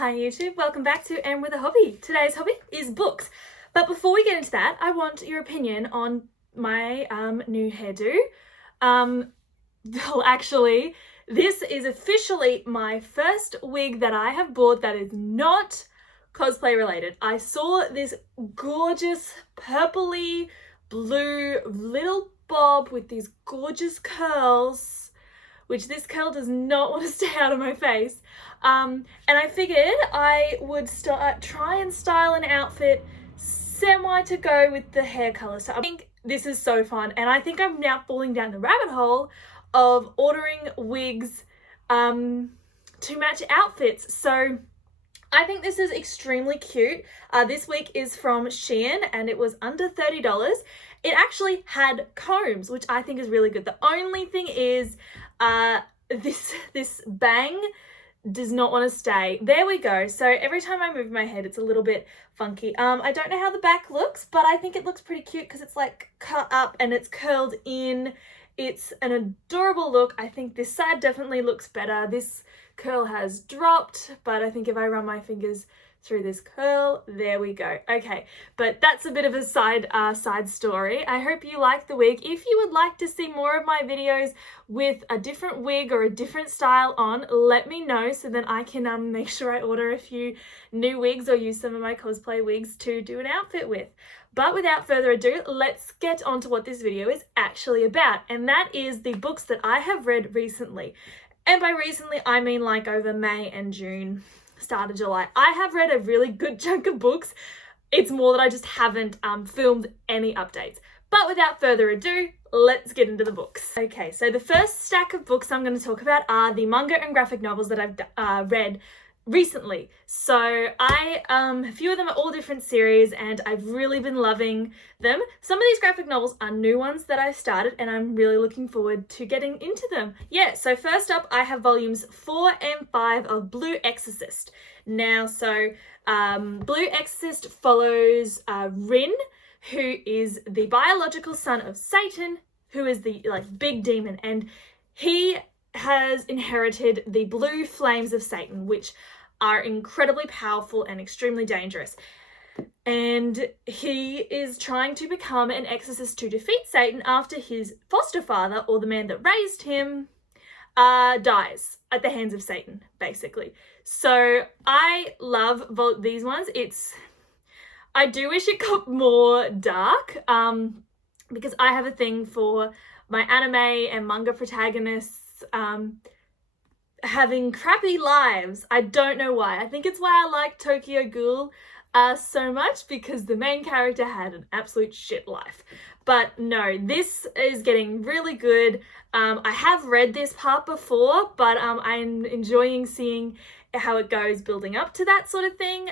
Hi YouTube, welcome back to And With A Hobby. Today's hobby is books. But before we get into that, I want your opinion on my new hairdo. Well, actually, this is officially my first wig that I have bought that is not cosplay related. I saw this gorgeous purpley blue little bob with these gorgeous curls, which this curl does not want to stay out of my face. And I figured I would try and style an outfit semi to go with the hair color. So I think this is so fun, and I think I'm now falling down the rabbit hole of ordering wigs to match outfits. So I think this is extremely cute. This wig is from Shein and it was under $30. It actually had combs, which I think is really good. The only thing is this bang does not want to stay. There we go. So every time I move my head, it's a little bit funky. I don't know how the back looks, but I think it looks pretty cute because it's like cut up and it's curled in. It's an adorable look. I think this side definitely looks better. This curl has dropped, but I think if I run my fingers through this curl, there we go. Okay, but that's a bit of a side story. I hope you like the wig. If you would like to see more of my videos with a different wig or a different style on, let me know so that I can make sure I order a few new wigs or use some of my cosplay wigs to do an outfit with. But without further ado, let's get on to what this video is actually about, and that is the books that I have read recently. And by recently, I mean like over May and June, start of July. I have read a really good chunk of books. It's more that I just haven't filmed any updates. But without further ado, let's get into the books. Okay, so the first stack of books I'm going to talk about are the manga and graphic novels that I've read recently. So a few of them are all different series and I've really been loving them. Some of these graphic novels are new ones that I started and I'm really looking forward to getting into them. Yeah, so first up I have volumes 4 and 5 of Blue Exorcist. Now, so Blue Exorcist follows Rin, who is the biological son of Satan, who is the big demon, and he has inherited the blue flames of Satan, which are incredibly powerful and extremely dangerous. And he is trying to become an exorcist to defeat Satan after his foster father, or the man that raised him, dies at the hands of Satan, basically. So I love these ones. I do wish it got more dark, because I have a thing for my anime and manga protagonists having crappy lives. I don't know why. I think it's why I like Tokyo Ghoul so much, because the main character had an absolute shit life. But no, this is getting really good. I have read this part before, but I'm enjoying seeing how it goes building up to that sort of thing.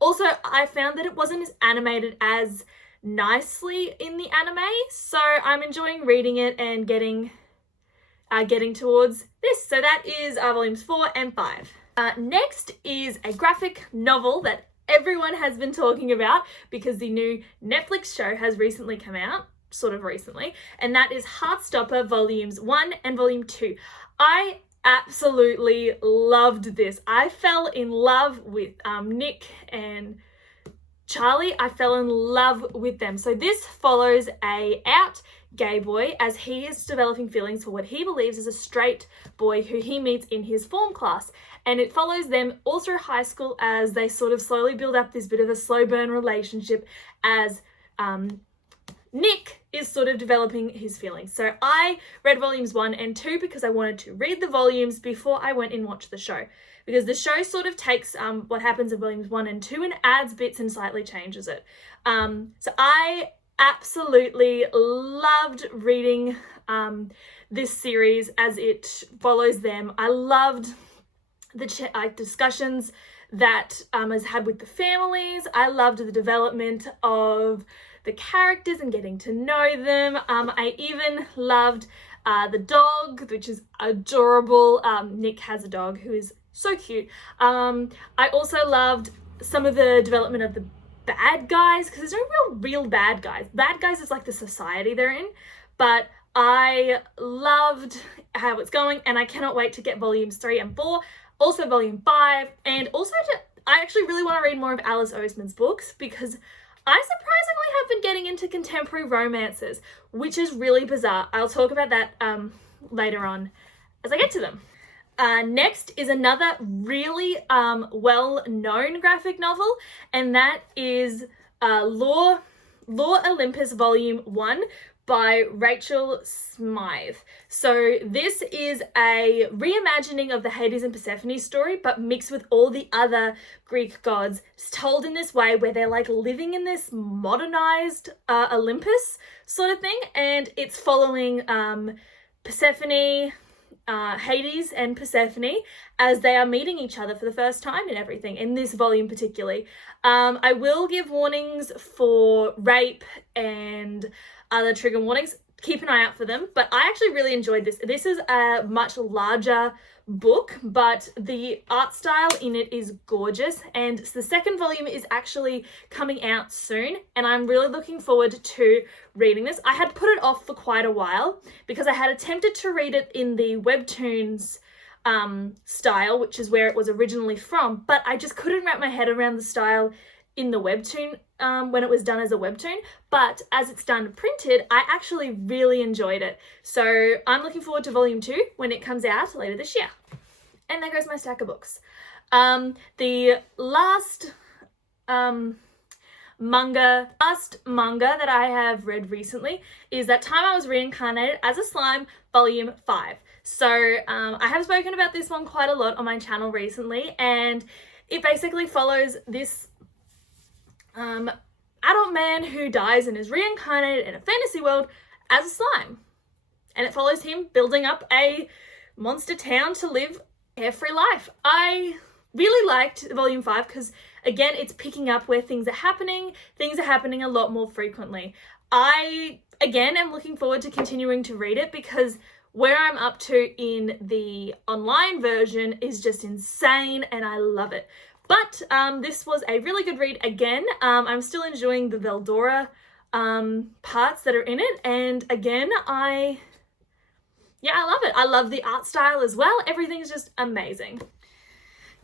Also, I found that it wasn't as animated as nicely in the anime, so I'm enjoying reading it and getting towards this. So that is volumes 4 and 5. Next is a graphic novel that everyone has been talking about because the new Netflix show has recently come out, sort of recently, and that is Heartstopper volumes 1 and volume 2. I absolutely loved this. I fell in love with Nick and Charlie. I fell in love with them. So this follows a out gay boy as he is developing feelings for what he believes is a straight boy who he meets in his form class, and it follows them all through high school as they sort of slowly build up this bit of a slow burn relationship as Nick is sort of developing his feelings. So I read volumes 1 and 2 because I wanted to read the volumes before I went and watched the show, because the show sort of takes what happens in volumes 1 and 2 and adds bits and slightly changes it. So I absolutely loved reading this series as it follows them. I loved the discussions that is had with the families. I loved the development of the characters and getting to know them. I even loved the dog, which is adorable. Nick has a dog who is so cute. I also loved some of the development of the bad guys, because there's no real bad guys. Bad guys is like the society they're in, but I loved how it's going and I cannot wait to get volumes 3 and 4. also volume 5, and also I actually really want to read more of Alice Oseman's books because I surprisingly have been getting into contemporary romances, which is really bizarre. I'll talk about that later on as I get to them. Next is another really well-known graphic novel, and that is Law Olympus Volume 1 by Rachel Smythe. So this is a reimagining of the Hades and Persephone story, but mixed with all the other Greek gods. It's told in this way where they're like living in this modernized Olympus sort of thing, and it's following Persephone, Hades and Persephone as they are meeting each other for the first time and everything, in this volume particularly. I will give warnings for rape and other trigger warnings. Keep an eye out for them, but I actually really enjoyed this. This is a much larger book, but the art style in it is gorgeous, and the second volume is actually coming out soon, and I'm really looking forward to reading this. I had put it off for quite a while because I had attempted to read it in the webtoons style, which is where it was originally from, but I just couldn't wrap my head around the style in the webtoon when it was done as a webtoon. But as it's done printed, I actually really enjoyed it. So I'm looking forward to volume 2 when it comes out later this year. And there goes my stack of books. The last manga that I have read recently is That Time I Was Reincarnated as a Slime, Volume 5. So I have spoken about this one quite a lot on my channel recently, and it basically follows this adult man who dies and is reincarnated in a fantasy world as a slime. And it follows him building up a monster town to live a carefree life. I really liked Volume 5 because, again, it's picking up where things are happening. Things are happening a lot more frequently. I, again, am looking forward to continuing to read it because where I'm up to in the online version is just insane and I love it. But this was a really good read again. I'm still enjoying the Veldora parts that are in it. And again, I love it. I love the art style as well. Everything's just amazing.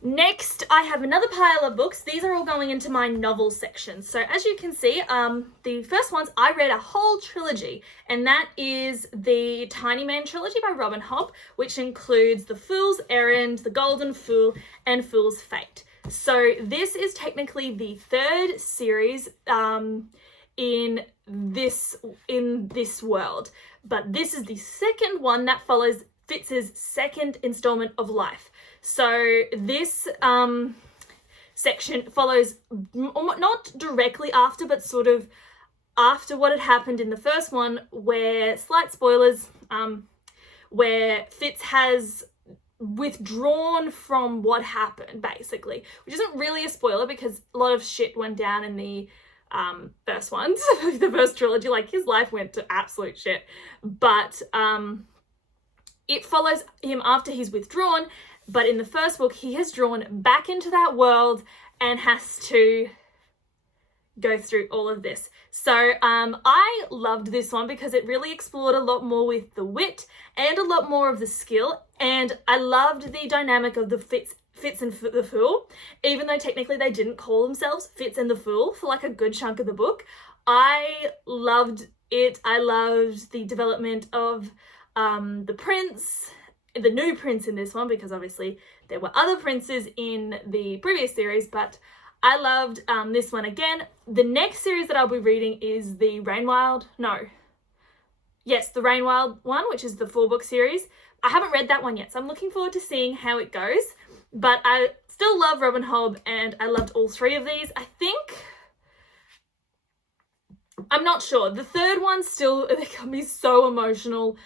Next, I have another pile of books. These are all going into my novel section. So as you can see, the first ones, I read a whole trilogy, and that is the Tiny Man trilogy by Robin Hobb, which includes The Fool's Errand, The Golden Fool, and Fool's Fate. So this is technically the third series in this world, but this is the second one that follows Fitz's second installment of life. So this section follows not directly after, but sort of after what had happened in the first one, where, slight spoilers, where Fitz has withdrawn from what happened, basically, which isn't really a spoiler because a lot of shit went down in the first ones, the first trilogy. Like, his life went to absolute shit, but it follows him after he's withdrawn. But in the first book, he has drawn back into that world and has to go through all of this. So I loved this one because it really explored a lot more with the wit and a lot more of the skill, and I loved the dynamic of the Fitz and the Fool, even though technically they didn't call themselves Fitz and the Fool for like a good chunk of the book. I loved it. I loved the development of the prince, the new prince in this one, because obviously there were other princes in the previous series, but I loved this one again. The next series that I'll be reading is the Rainwild one, which is the 4-book series. I haven't read that one yet, so I'm looking forward to seeing how it goes. But I still love Robin Hobb, and I loved all 3 of these. I think, I'm not sure. The third one still, it got me so emotional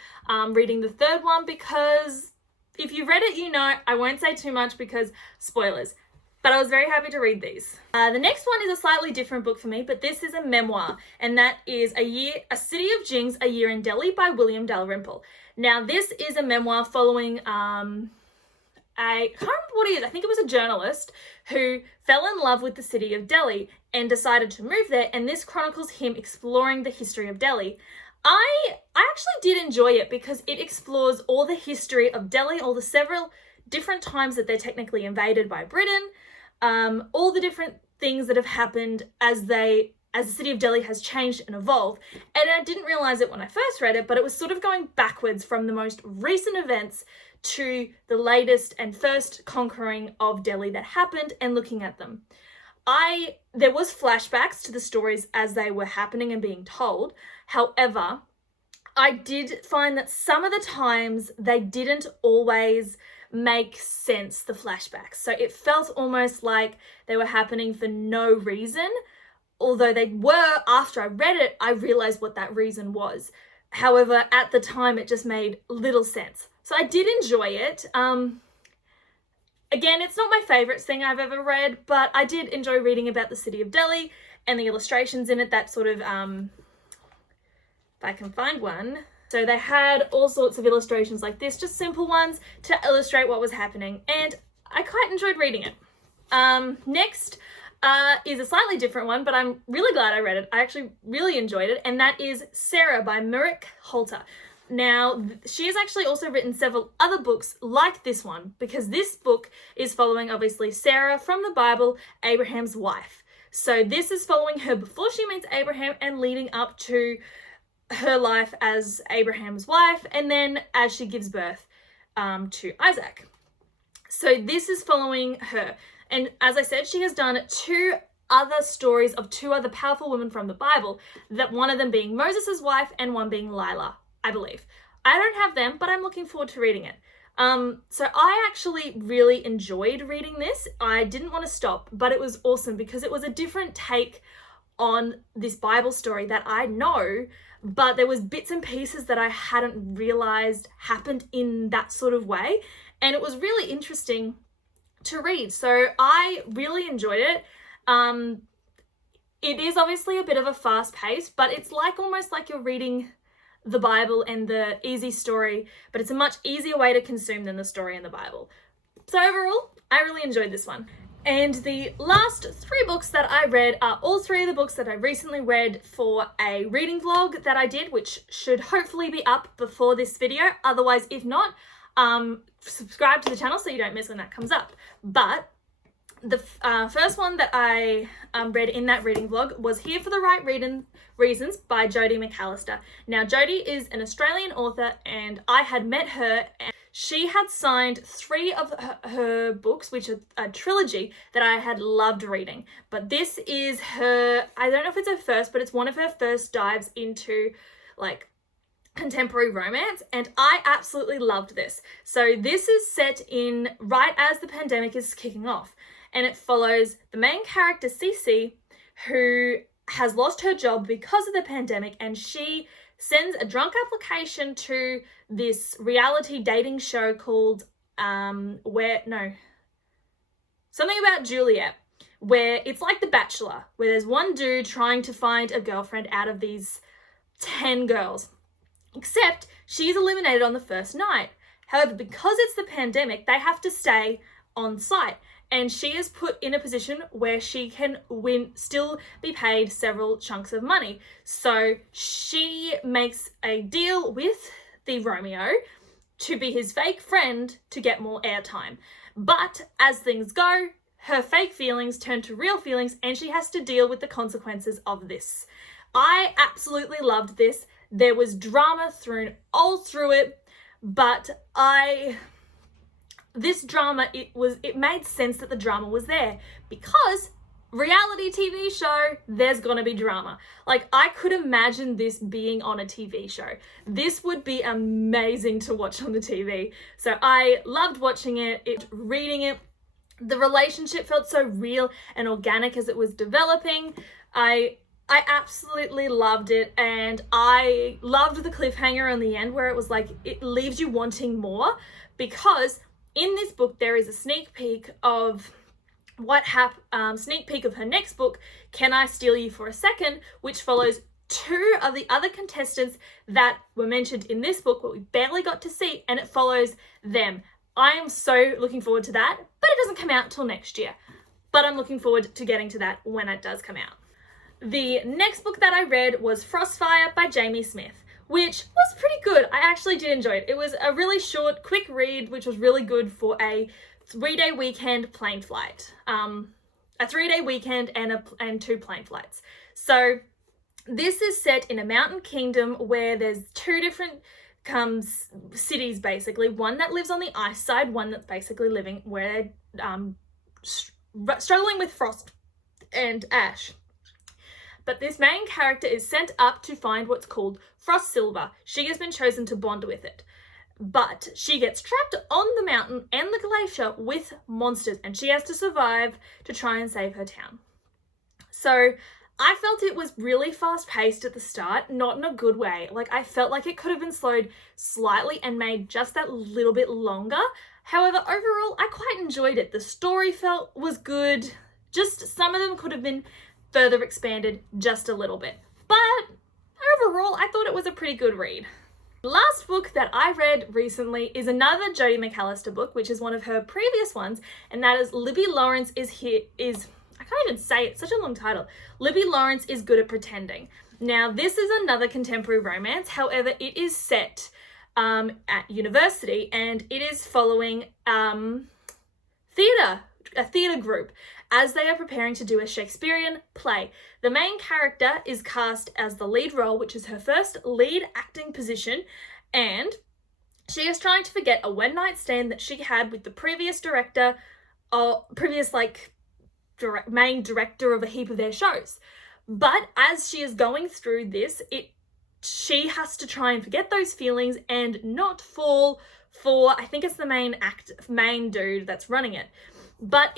reading the third one, because if you read it, you know, I won't say too much because spoilers. But I was very happy to read these. The next one is a slightly different book for me, but this is a memoir, and that is A City of Jinx, A Year in Delhi by William Dalrymple. Now, this is a memoir following, I can't remember what he is. I think it was a journalist who fell in love with the city of Delhi and decided to move there, and this chronicles him exploring the history of Delhi. I actually did enjoy it because it explores all the history of Delhi, all the several different times that they're technically invaded by Britain, all the different things that have happened as the city of Delhi has changed and evolved. And I didn't realize it when I first read it, but it was sort of going backwards from the most recent events to the latest and first conquering of Delhi that happened and looking at them. There was flashbacks to the stories as they were happening and being told. However, I did find that some of the times they didn't always make sense, the flashbacks. So it felt almost like they were happening for no reason. Although they were, after I read it, I realized what that reason was. However, at the time, it just made little sense. So I did enjoy it. Again, it's not my favorite thing I've ever read, but I did enjoy reading about the city of Delhi and the illustrations in it that sort of, if I can find one. So they had all sorts of illustrations like this, just simple ones to illustrate what was happening. And I quite enjoyed reading it. Next is a slightly different one, but I'm really glad I read it. I actually really enjoyed it. And that is Sarah by Murik Halter. Now, she has actually also written several other books like this one, because this book is following, obviously, Sarah from the Bible, Abraham's wife. So this is following her before she meets Abraham and leading up to her life as Abraham's wife, and then as she gives birth to Isaac. So this is following her. And as I said, she has done 2 other stories of 2 other powerful women from the Bible, that one of them being Moses' wife and one being Lila, I believe. I don't have them, but I'm looking forward to reading it. So I actually really enjoyed reading this. I didn't want to stop, but it was awesome because it was a different take on this Bible story that I know, but there was bits and pieces that I hadn't realized happened in that sort of way. And it was really interesting to read. So I really enjoyed it. It is obviously a bit of a fast pace, but it's like almost like you're reading the Bible and the easy story, but it's a much easier way to consume than the story in the Bible. So overall, I really enjoyed this one. And the last 3 books that I read are all 3 of the books that I recently read for a reading vlog that I did, which should hopefully be up before this video. Otherwise, if not, subscribe to the channel so you don't miss when that comes up. But the first one that I read in that reading vlog was Here for the Right Reasons by Jodi McAllister. Now, Jodi is an Australian author, and I had met her, and she had signed 3 of her books, which are a trilogy that I had loved reading. But this is her, I don't know if it's her first, but it's one of her first dives into like contemporary romance, and I absolutely loved this. So this is set in right as the pandemic is kicking off, and it follows the main character Cece, who has lost her job because of the pandemic, and she sends a drunk application to this reality dating show called something about Juliet, where it's like The Bachelor, where there's one dude trying to find a girlfriend out of these 10 girls. Except she's eliminated on the first night. However, because it's the pandemic, they have to stay on site. And she is put in a position where she can still be paid several chunks of money. So she makes a deal with the Romeo to be his fake friend to get more airtime. But as things go, her fake feelings turn to real feelings, and she has to deal with the consequences of this. I absolutely loved this. There was drama thrown all through it, but this drama, it made sense that the drama was there, because reality TV show, there's gonna be drama. Like, I could imagine this being on a TV show. This would be amazing to watch on the TV. So I loved watching it, reading it. The relationship felt so real and organic as it was developing. I absolutely loved it, and I loved the cliffhanger on the end where it was like, it leaves you wanting more, because in this book there is a sneak peek of sneak peek of her next book, Can I Steal You for a Second, which follows 2 of the other contestants that were mentioned in this book, but we barely got to see, and it follows them. I am so looking forward to that, but it doesn't come out until next year. But I'm looking forward to getting to that when it does come out. The next book that I read was Frostfire by Jamie Smith, which was pretty good. I actually did enjoy it. It was a really short, quick read, which was really good for a 3-day weekend plane flight. A 3-day weekend and 2 plane flights. So this is set in a mountain kingdom where there's 2 different cities, basically. One that lives on the ice side, one that's basically living where they're struggling with frost and ash. But this main character is sent up to find what's called Frost Silver. She has been chosen to bond with it. But she gets trapped on the mountain and the glacier with monsters, and she has to survive to try and save her town. So I felt it was really fast-paced at the start, not in a good way. Like, I felt like it could have been slowed slightly and made just that little bit longer. However, overall, I quite enjoyed it. The story was good. Just some of them could have been further expanded just a little bit. But overall, I thought it was a pretty good read. The last book that I read recently is another Jodi McAllister book, which is one of her previous ones, and that is Libby Lawrence I can't even say it, it's such a long title. Libby Lawrence is Good at Pretending. Now, this is another contemporary romance. However, it is set at university, and it is following a theatre group as they are preparing to do a Shakespearean play. The main character is cast as the lead role, which is her first lead acting position, and she is trying to forget a one-night stand that she had with the previous director, or main director of a heap of their shows. But as she is going through this, she has to try and forget those feelings and not fall for, I think it's the main dude that's running it. But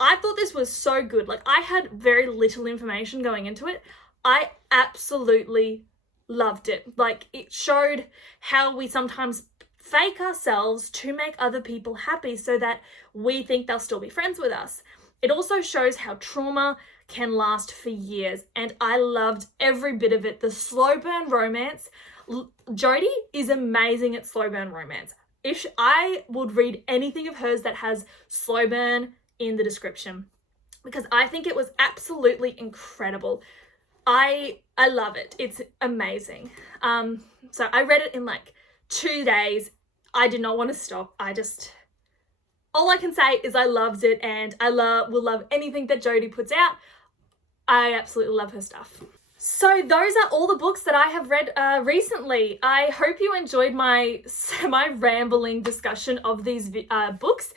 I thought this was so good. Like, I had very little information going into it. I absolutely loved it. Like, it showed how we sometimes fake ourselves to make other people happy so that we think they'll still be friends with us. It also shows how trauma can last for years, and I loved every bit of it. The slow burn romance, Jodi is amazing at slow burn romance. I would read anything of hers that has slow burn in the description, because I think it was absolutely incredible. I love it. It's amazing. So I read it in like 2 days. I did not want to stop. All I can say is I loved it, and I will love anything that Jodi puts out. I absolutely love her stuff. So those are all the books that I have read recently. I hope you enjoyed my semi-rambling discussion of these books.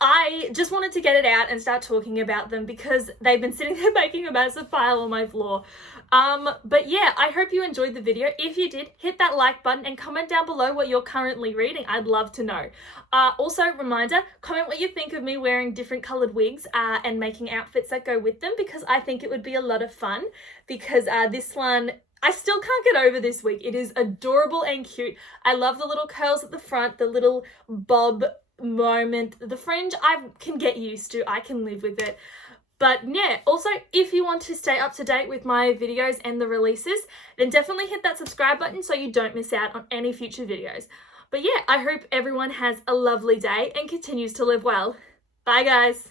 I just wanted to get it out and start talking about them because they've been sitting there making a massive pile on my floor. But yeah, I hope you enjoyed the video. If you did, hit that like button and comment down below what you're currently reading. I'd love to know. Also, reminder, comment what you think of me wearing different colored wigs and making outfits that go with them, because I think it would be a lot of fun, because this one, I still can't get over this wig. It is adorable and cute. I love the little curls at the front, the little bob moment. The fringe I can get used to. I can live with it. But yeah, also, if you want to stay up to date with my videos and the releases, then definitely hit that subscribe button so you don't miss out on any future videos. But yeah, I hope everyone has a lovely day and continues to live well. Bye, guys.